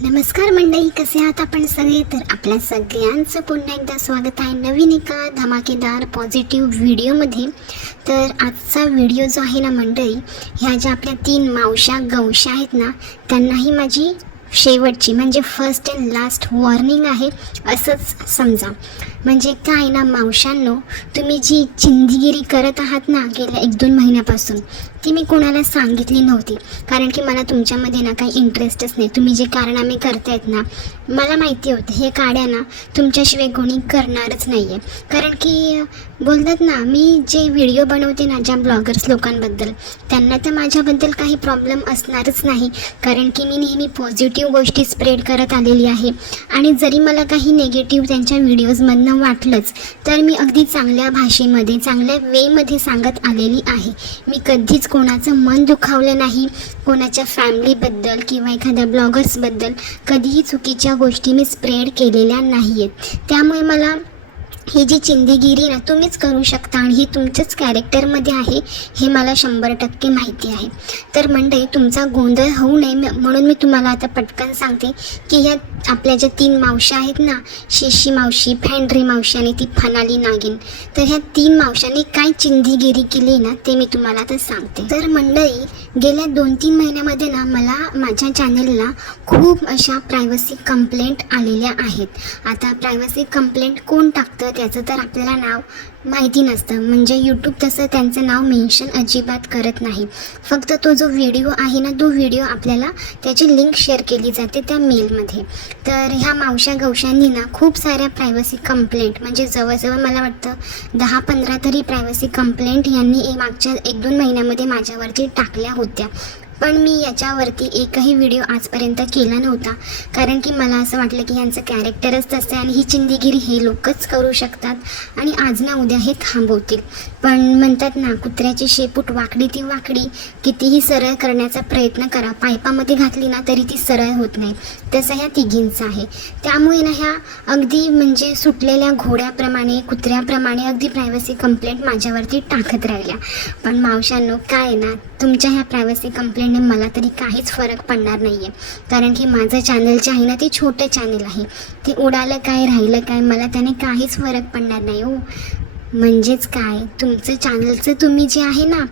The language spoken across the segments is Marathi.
नमस्कार मंडळी, कसे आहात आपण सगळे? तर आपल्या सगळ्यांचं पुन्हा एकदा स्वागत आहे नवीन एका धमाकेदार पॉझिटिव्ह व्हिडिओमध्ये. तर आजचा व्हिडिओ जो आहे ना मंडळी, ह्या ज्या आपल्या 3 मावशा गौशा आहेत ना, त्यांनाही माझी शेवटची म्हणजे फर्स्ट अँड लास्ट वॉर्निंग आहे असंच समजा. म्हणजे काय ना मावशांनो, तुम्ही जी चिंदीगिरी करत आहात ना गेल्या 1-2 महिन्यापासून, ती मी कोणाला सांगितली नव्हती. कारण की मला तुमच्यामध्ये ना काही इंटरेस्टच नाही. तुम्ही जे कारनामे करतायत ना, मला माहिती होतं हे काड्या ना तुमच्याशिवाय कोणी करणारच नाही आहे. कारण की बोलतात ना, मी जे व्हिडिओ बनवते ना ज्या ब्लॉगर्स लोकांबद्दल, त्यांना तर माझ्याबद्दल काही प्रॉब्लेम असणारच नाही. कारण की मी नेहमी पॉझिटिव्ह गोष्टी स्प्रेड करत आलेली आहे. आणि जरी मला काही निगेटिव्ह त्यांच्या व्हिडिओजमधनं वाटलंच, तर मी अगदी चांगल्या भाषेमध्ये, चांगल्या वेमध्ये सांगत आलेली आहे. मी कधीच कोणाचं मन दुखावलं नाही. कोणाच्या फॅमिलीबद्दल किंवा एखाद्या ब्लॉगर्सबद्दल कधीही चुकीच्या गोष्टी मी स्प्रेड केलेल्या नाही आहेत. त्यामुळे मला ही जी चिंदीगिरी ना तुम्हीच करू शकता आणि ही तुमच्याच कॅरेक्टरमध्ये आहे हे मला 100% माहिती आहे. तर मंडळी, तुमचा गोंधळ होऊ नये म्हणून मी तुम्हाला आता पटकन सांगते की ह्या आपल्या ज्या 3 मावशा आहेत ना, शिशी मावशी, फॅन्ड्री मावशी आणि ती फनाली नागिन, तर ह्या 3 मावशांनी काय चिंदीगिरी केली ना ते मी तुम्हाला आता सांगते. तर मंडळी, गेल्या 2-3 महिन्यामध्ये ना मला माझ्या चॅनलला खूप अशा प्रायव्हसी कंप्लेंट आलेल्या आहेत. आता प्रायव्हसी कंप्लेंट कोण टाकतं त्याचं तर आपल्याला नाव माहिती नसतं. म्हणजे यूट्यूब तसं त्यांचं नाव मेन्शन अजिबात करत नाही. फक्त तो जो व्हिडिओ आहे ना, तो व्हिडिओ आपल्याला त्याची लिंक शेअर केली जाते त्या मेलमध्ये. तर ह्या मावशा गौशांनी ना खूप साऱ्या प्रायव्हसी कंप्लेंट, म्हणजे जवळजवळ मला वाटतं 10-15 तरी प्रायव्हसी कंप्लेंट यांनी मागच्या 1-2 महिन्यामध्ये माझ्यावरती टाकल्या होत्या. पण मी याच्यावरती एकही व्हिडिओ आजपर्यंत केला नव्हता. कारण की मला असं वाटलं की यांचं कॅरेक्टरच तसं आहे आणि ही चिंदीगिरी हे लोकच करू शकतात आणि आज ना उद्या हे थांबवतील. पण म्हणतात ना, कुत्र्याची शेपूट वाकडी ती वाकडी, कितीही सरळ करण्याचा प्रयत्न करा, पायपामध्ये घातली ना तरी ती सरळ होत नाही. तसं ह्या तिघींचं आहे. त्यामुळे ना ह्या अगदी म्हणजे सुटलेल्या घोड्याप्रमाणे, कुत्र्याप्रमाणे अगदी प्रायव्हसी कंप्लेंट माझ्यावरती टाकत राहिल्या. पण मावशांनो, काय ना, तुमच्या ह्या प्रायव्हसी कंप्लेंटने मला तरी काहीच फरक पडणार नाही आहे. कारण की माझं चॅनल जे आहे ना, ते छोटं चॅनल आहे. ते उडालं काय राहिलं काय, मला त्याने काहीच फरक पडणार नाही हो. म्हणजेच काय, तुमचं चॅनलचं तुम्ही जे आहे ना,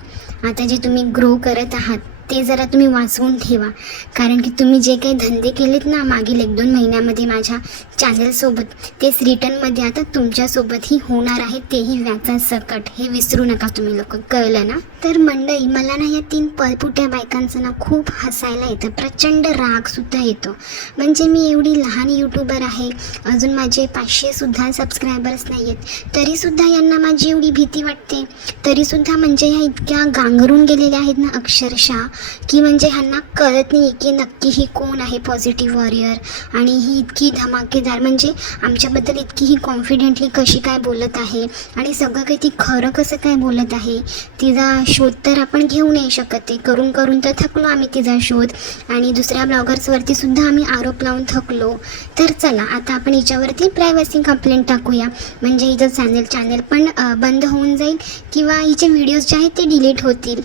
आता जे तुम्ही ग्रो करत आहात ते जरा तुम्ही वाचवून ठेवा. कारण की तुम्ही जे काही धंदे केलेत ना मागील 1-2 महिन्यामध्ये माझ्या चॅनलसोबत, तेच रिटर्नमध्ये आता तुमच्यासोबतही होणार आहे, तेही व्याजा सकट. हे विसरू नका तुम्ही लोक, कळलं ना? तर मंडळी, मला ना या 3 पळपुट्या बायकांचं ना खूप हसायला येतं, प्रचंड रागसुद्धा येतो. म्हणजे मी एवढी लहान यूट्यूबर आहे, अजून माझे 500सुद्धा सबस्क्रायबर्स नाही आहेत, तरीसुद्धा यांना माझी एवढी भीती वाटते. तरीसुद्धा म्हणजे ह्या इतक्या गांगरून गेलेल्या आहेत ना अक्षरशः, की म्हणजे ह्यांना कळत नाही की नक्की ही कोण आहे पॉझिटिव्ह वॉरियर. आणि ही इतकी धमाकेदार, म्हणजे आमच्याबद्दल इतकी ही कॉन्फिडेंटली कशी काय बोलत आहे आणि सगळं काही ती खरं कसं काय बोलत आहे. तिचा शोध तर आपण घेऊ नाही शकत, ते करून करून तर थकलो आम्ही तिचा शोध. आणि दुसऱ्या ब्लॉगर्सवरती सुद्धा आम्ही आरोप लावून थकलो. तर चला, आता आपण हिच्यावरती प्रायव्हसी कंप्लेंट टाकूया. म्हणजे हिचं चॅनल पण बंद होऊन जाईल किंवा हिचे व्हिडिओज जे आहेत ते डिलीट होतील.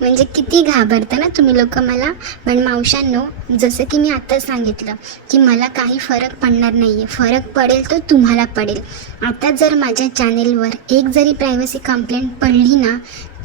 म्हणजे किती घाबरता ना तुम्ही लोक मला. पण मावशांनो, जसं की मी आत्ता सांगितलं की मला काही फरक पडणार नाही आहे. फरक पडेल तो तुम्हाला पडेल. आता जर माझ्या चॅनेलवर एक जरी प्रायव्हसी कंप्लेंट पडली ना,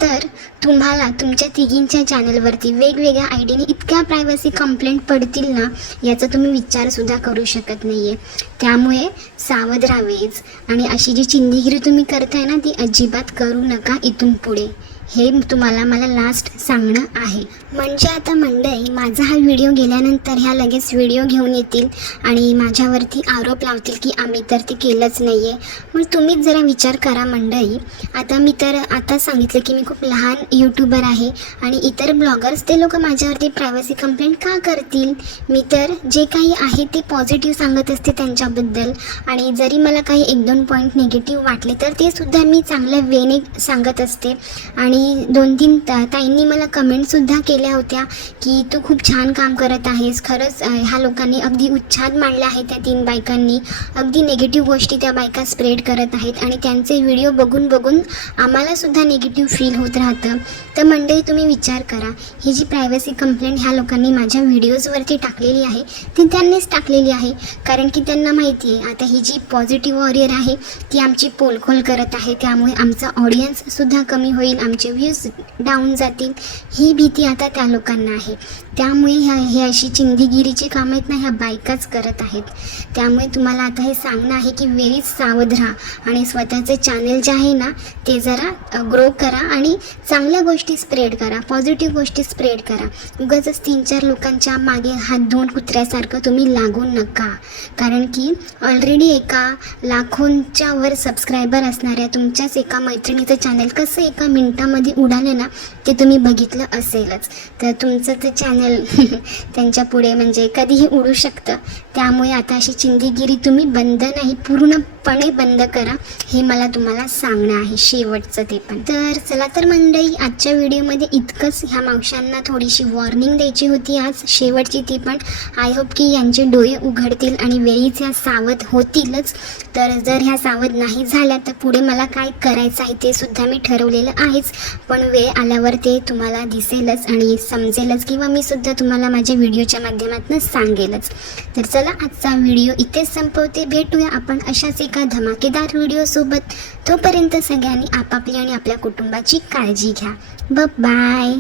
तर तुम्हाला तुमच्या तिघींच्या चॅनलवरती वेगवेगळ्या आयडीने इतक्या प्रायव्हसी कंप्लेंट पडतील ना, याचा तुम्ही विचारसुद्धा करू शकत नाही आहे. त्यामुळे सावध राहावेच. आणि अशी जी चिंदीगिरी तुम्ही करताय ना, ती अजिबात करू नका इथून पुढे. हे तुम्हाला मला लास्ट सांगणं आहे. म्हणजे आता मंडळी, माझा हा व्हिडिओ गेल्यानंतर ह्या लगेच व्हिडिओ घेऊन येतील आणि माझ्यावरती आरोप लावतील की आम्ही तर ते केलंच नाही आहे. मग तुम्हीच जरा विचार करा मंडळी. आता मी तर आता सांगितलं की मी खूप लहान यूट्यूबर आहे आणि इतर ब्लॉगर्स ते लोक माझ्यावरती प्रायव्हसी कंप्लेंट का करतील? मी तर जे काही आहे ते पॉझिटिव्ह सांगत असते त्यांच्याबद्दल. आणि जरी मला काही 1-2 पॉईंट निगेटिव्ह वाटले तर ते सुद्धा मी चांगल्या वेने सांगत असते. आणि आणि 2-3 ताईंनी मला कमेंटसुद्धा केल्या होत्या की तू खूप छान काम करत आहेस. खरंच ह्या लोकांनी अगदी उच्छाद मांडला आहे. त्या 3 बायकांनी अगदी निगेटिव्ह गोष्टी त्या बायका स्प्रेड करत आहेत आणि त्यांचे व्हिडिओ बघून बघून आम्हालासुद्धा निगेटिव्ह फील होत राहतं. तर मंडळी तुम्ही विचार करा, ही जी प्रायव्हसी कंप्लेंट ह्या लोकांनी माझ्या व्हिडिओजवरती टाकलेली आहे ती त्यांनीच टाकलेली आहे. कारण की त्यांना माहिती आहे आता ही जी पॉझिटिव्ह वॉरियर आहे ती आमची पोलखोल करत आहे, त्यामुळे आमचा ऑडियन्ससुद्धा कमी होईल, आमचे व्ह्यूज डाऊन जातील, ही भीती आता त्या लोकांना आहे. त्यामुळे हे अशी चिंधीगिरीची कामं आहेत ना ह्या बायकाच करत आहेत. त्यामुळे तुम्हाला आता हे सांगणं आहे की वेळीच सावध राहा आणि स्वतःचे चॅनल जे आहे ना ते जरा ग्रो करा आणि चांगल्या गोष्टी स्प्रेड करा, पॉझिटिव्ह गोष्टी स्प्रेड करा. उगाचच 3-4 लोकांच्या मागे हात धुवून कुत्र्यासारखं तुम्ही लागू नका. कारण की ऑलरेडी एका लाखोंच्या वर सबस्क्रायबर असणाऱ्या तुमच्याच एका मैत्रिणीचं चॅनल कसं एका मिनटामध्ये उडालं ना ते तुम्ही बघितलं असेलच. तर तुमचं ते चॅनल त्यांच्या पुढे म्हणजे कधीही उडू शकतं. त्यामुळे आता अशी चिंधीगिरी तुम्ही बंद नाही, पूर्णपणे बंद करा, हे मला तुम्हाला सांगणं आहे शेवटचं ते पण. तर चला तर मंडळी, आजच्या व्हिडिओमध्ये इतकंच. ह्या मावशांना थोडीशी वॉर्निंग द्यायची होती आज, शेवटची ती पण. आय होप की यांचे डोळे उघडतील आणि वेळीच ह्या सावध होतीलच. तर जर ह्या सावध नाही झाल्या तर पुढे मला काय करायचं आहे ते सुद्धा मी ठरवलेलं आहेच. पण वेळ आल्यावर ते तुम्हाला दिसेलच आणि समजेलच, किंवा मी सुद्धा तुम्हाला माझ्या व्हिडिओच्या माध्यमातून सांगेलच. तर चला आजचा व्हिडिओ इथेच संपवते. भेटूया आपण अशाच एका धमाकेदार व्हिडिओसोबत. तोपर्यंत सगळ्यांनी आपापली आणि आपल्या कुटुंबाची काळजी घ्या. बाय.